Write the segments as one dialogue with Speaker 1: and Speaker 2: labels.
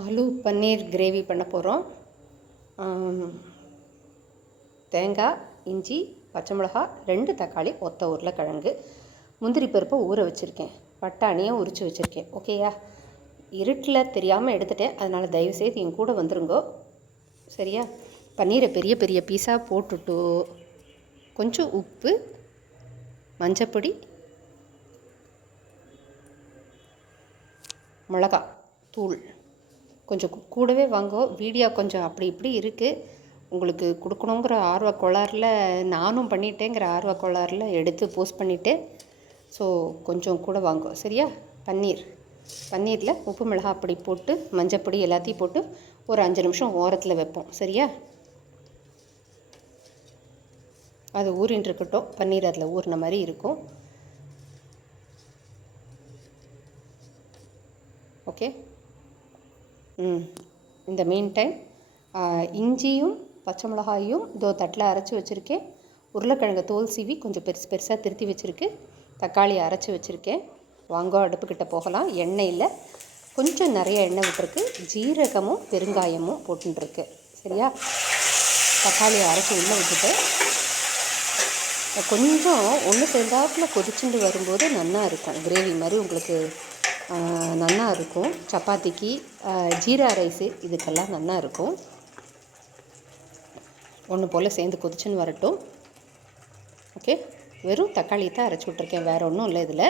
Speaker 1: ஆலு பன்னீர் gravy பண்ண போகிறோம் தேங்காய் இஞ்சி பச்சை மிளகா ரெண்டு தக்காளி ஒத்த உருளைக்கிழங்கு முந்திரி பருப்பை ஊற வச்சுருக்கேன். பட்டாணியை உரித்து வச்சுருக்கேன். ஓகேயா இருட்டில் தெரியாமல் எடுத்துட்டேன். அதனால் தயவுசெய்து என் கூட வந்துருங்கோ. சரியா? பன்னீரை பெரிய பெரிய பீஸாக போட்டுட்டு கொஞ்சம் உப்பு மஞ்சப்பொடி மிளகா தூள். கொஞ்சம் கூடவே வாங்கோ வீடியோ கொஞ்சம் அப்படி இப்படி இருக்குது உங்களுக்கு கொடுக்கணுங்கிற ஆர்வ கோளாறில் நானும் பண்ணிட்டேங்கிற ஆர்வ கோளாறில் எடுத்து போஸ்ட் பண்ணிவிட்டேன் ஸோ கொஞ்சம் கூட வாங்கோ சரியா? பன்னீர். பன்னீரில் உப்பு மிளகா அப்படி போட்டு மஞ்சப்பொடி எல்லாத்தையும் போட்டு ஒரு அஞ்சு நிமிஷம் ஓரத்தில் வைப்போம் சரியா? அது ஊறின்னு இருக்கட்டும் பன்னீர் அதில் ஊறின மாதிரி இருக்கும். ஓகே? இந்த மீன் டைம். இஞ்சியும் பச்சை மிளகாயும் இதோ தட்டில் அரைச்சி வச்சுருக்கேன். உருளைக்கிழங்கு தோல் சீவி கொஞ்சம் பெருசு பெருசாக திருத்தி வச்சுருக்கு. தக்காளி அரைச்சி வச்சுருக்கேன். வாங்கோ அடுப்புக்கிட்ட போகலாம். எண்ணெயில் கொஞ்சம் நிறைய எண்ணெய் விட்டுருக்கு. ஜீரகமும் பெருங்காயமும் போட்டுருக்கு சரியா? தக்காளியை அரைச்சி உள்ளே விட்டுட்டு கொஞ்சம் ஒன்று சேர்ந்தாப்பில் கொதிச்சுட்டு வரும்போது நல்லா இருக்கும். கிரேவி மாதிரி உங்களுக்கு நல்லா இருக்கும். சப்பாத்திக்கு ஜீரா ரைஸு இதுக்கெல்லாம் நல்லா இருக்கும். ஒன்று போல் சேர்ந்து கொதிச்சுன்னு வரட்டும். ஓகே? வெறும் தக்காளி தான் அரைச்சி விட்ருக்கேன் வேறு ஒன்றும் இல்லை இதில்.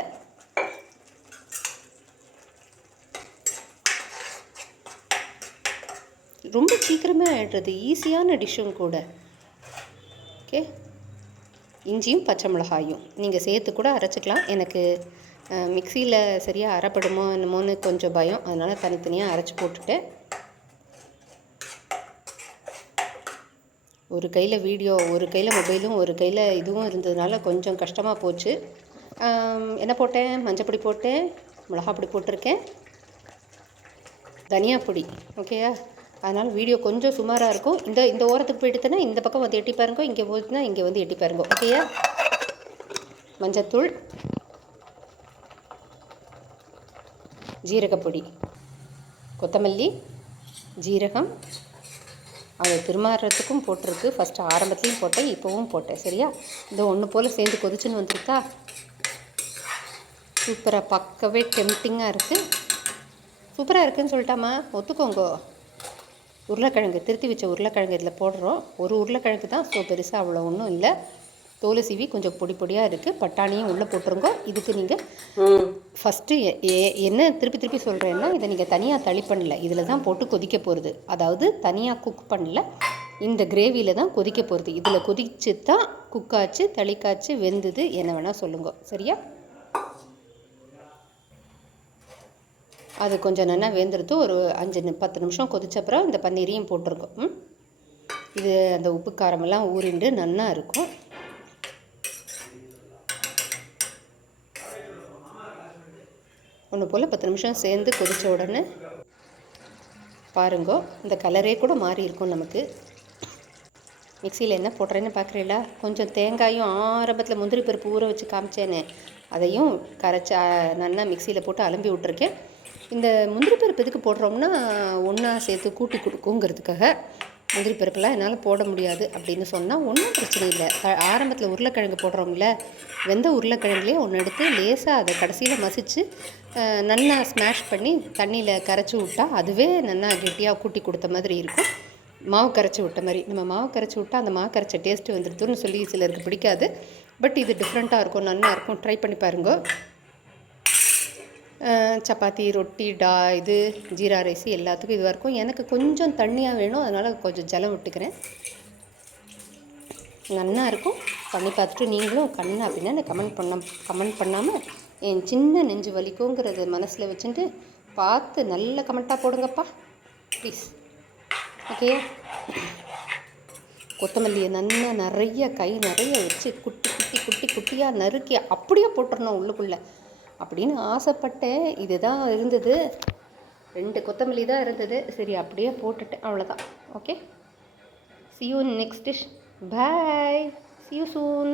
Speaker 1: ரொம்ப சீக்கிரமே ஆகிடுறது ஈஸியான டிஷ்ஷும் கூட. ஓகே? இஞ்சியும் பச்சை மிளகாயும். நீங்கள் சேர்த்து கூட அரைச்சிக்கலாம். எனக்கு மிக்சியில் சரியாக அரைப்படுமோ என்னமோன்னு கொஞ்சம் பயம். அதனால் தனித்தனியாக அரைச்சி போட்டுட்டேன் ஒரு கையில் வீடியோ ஒரு கையில் மொபைலும் ஒரு கையில் இதுவும் இருந்ததுனால கொஞ்சம் கஷ்டமாக போச்சு. என்ன போட்டேன்? மஞ்சப்பொடி போட்டேன் மிளகாப்பொடி போட்டிருக்கேன். தனியா பொடி ஓகேயா அதனால் வீடியோ கொஞ்சம் சுமாராக இருக்கும். இந்த இந்த ஓரத்துக்கு போயிட்டுனா இந்த பக்கம் வந்து எட்டி பாருங்க இங்கே போயிட்டுனா இங்கே வந்து எட்டி பாருங்க ஓகேயா மஞ்சத்தூள். ஜீரகப்பொடி. கொத்தமல்லி ஜீரகம். அது திருமாறுறதுக்கும் போட்டிருக்கு. ஃபஸ்ட்டு ஆரம்பத்துலேயும் போட்டேன் இப்போவும் போட்டேன். சரியா? இந்த ஒன்று போல் சேர்ந்து கொதிச்சுன்னு வந்திருக்கா? சூப்பராக பார்க்கவே டெம்டிங்காக இருக்குது சூப்பராக இருக்குதுன்னு சொல்லிட்டாமா ஒத்துக்கோங்க. உருளைக்கிழங்கு திருத்தி வச்ச உருளைக்கிழங்கு இதில் போடுறோம். ஒரு உருளைக்கிழங்கு தான் ஸோ பெருசாக அவ்வளோ ஒன்றும் இல்லை. தோலை சீவி கொஞ்சம் பொடி பொடியாக இருக்குது பட்டாணியும் உள்ளே போட்டுருங்க. இதுக்கு நீங்கள் ஃபஸ்ட்டு என்ன திருப்பி திருப்பி சொல்கிறேன்னா இதை நீங்கள் தனியாக தளி பண்ணல. இதில் தான் போட்டு கொதிக்க போகிறது அதாவது தனியாக குக் பண்ணல. இந்த கிரேவியில் தான் கொதிக்க போகிறது இதில் கொதிச்சு தான் குக்காச்சு தளிக்காச்சு வெந்தது என்ன வேணால் சொல்லுங்க. சரியா? அது கொஞ்சம் நல்லா வெந்துடுத்து ஒரு அஞ்சு பத்து நிமிஷம் கொதிச்ச அப்புறம் இந்த பன்னீரையும் போட்டிருக்கோம்? இது அந்த உப்பு காரமெல்லாம் ஊறிண்டு நல்லா இருக்கும். ஒன்று போல் பத்து நிமிஷம் சேர்ந்து கொதித்த உடனே பாருங்கோ இந்த கலரே கூட மாறி இருக்கும் நமக்கு. மிக்சியில் என்ன போடுறேன்னு பார்க்குறீங்களா? கொஞ்சம் தேங்காயும் ஆரம்பத்தில் முந்திரி பருப்பு ஊற வச்சு காமிச்சேனே அதையும் கரைச்சி நல்லா மிக்சியில் போட்டு அலம்பி விட்ருக்கேன் இந்த முந்திரி பருப்பு எதுக்கு போடுறோம்னா ஒன்றா சேர்த்து கூட்டி கொடுக்குங்கிறதுக்காக முந்திரி பருப்பெல்லாம் என்னால் போட முடியாது அப்படின்னு சொன்னால் ஒன்றும் பிரச்சனை இல்லை. ஆரம்பத்தில் உருளைக்கிழங்கு போடுறோம்ல வெந்த உருளைக்கிழங்குலேயே ஒன்று எடுத்து லேசாக அதை கடைசியில் மசிச்சு நல்லா ஸ்மாஷ் பண்ணி தண்ணியில் கரைச்சி விட்டால் அதுவே நல்லா கெட்டியாக கூட்டி கொடுத்த மாதிரி இருக்கும். மாவு கரைச்சி விட்ட மாதிரி. நம்ம மாவு கரைச்சி விட்டால் அந்த மாவு கரைச்ச டேஸ்ட்டு வந்துடுதுன்னு சொல்லி சிலருக்கு பிடிக்காது. பட் இது டிஃப்ரெண்ட்டாக இருக்கும் நல்லா இருக்கும். ட்ரை பண்ணி பாருங்க. சப்பாத்தி ரொட்டி டா இது ஜீரா ரைஸ் எல்லாத்துக்கும் இதுவாக இருக்கும். எனக்கு கொஞ்சம் தண்ணியாக வேணும். அதனால் கொஞ்சம் ஜலம் விட்டுக்கிறேன். நல்லா இருக்கும். பண்ணி பார்த்துட்டு நீங்களும் கண்ணு அப்படின்னு கமெண்ட் பண்ண கமெண்ட் பண்ணாமல் என் சின்ன நெஞ்சு வலிக்குங்கிறத மனசில் வச்சுட்டு பார்த்து நல்ல கமெண்ட்டாக போடுங்கப்பா. ப்ளீஸ் ஓகே கொத்தமல்லியை நல்லா நிறைய கை நிறைய வச்சு குட்டி குட்டி குட்டி குட்டியாக நறுக்கி அப்படியே போட்டுடணும் உள்ளுக்குள்ளே. அப்படின்னு ஆசைப்பட்டேன் இதுதான் இருந்தது. ரெண்டு கொத்தமல்லி தான் இருந்தது. சரி அப்படியே போட்டுட்டேன் அவ்வளோதான் okay see you next dish bye see you soon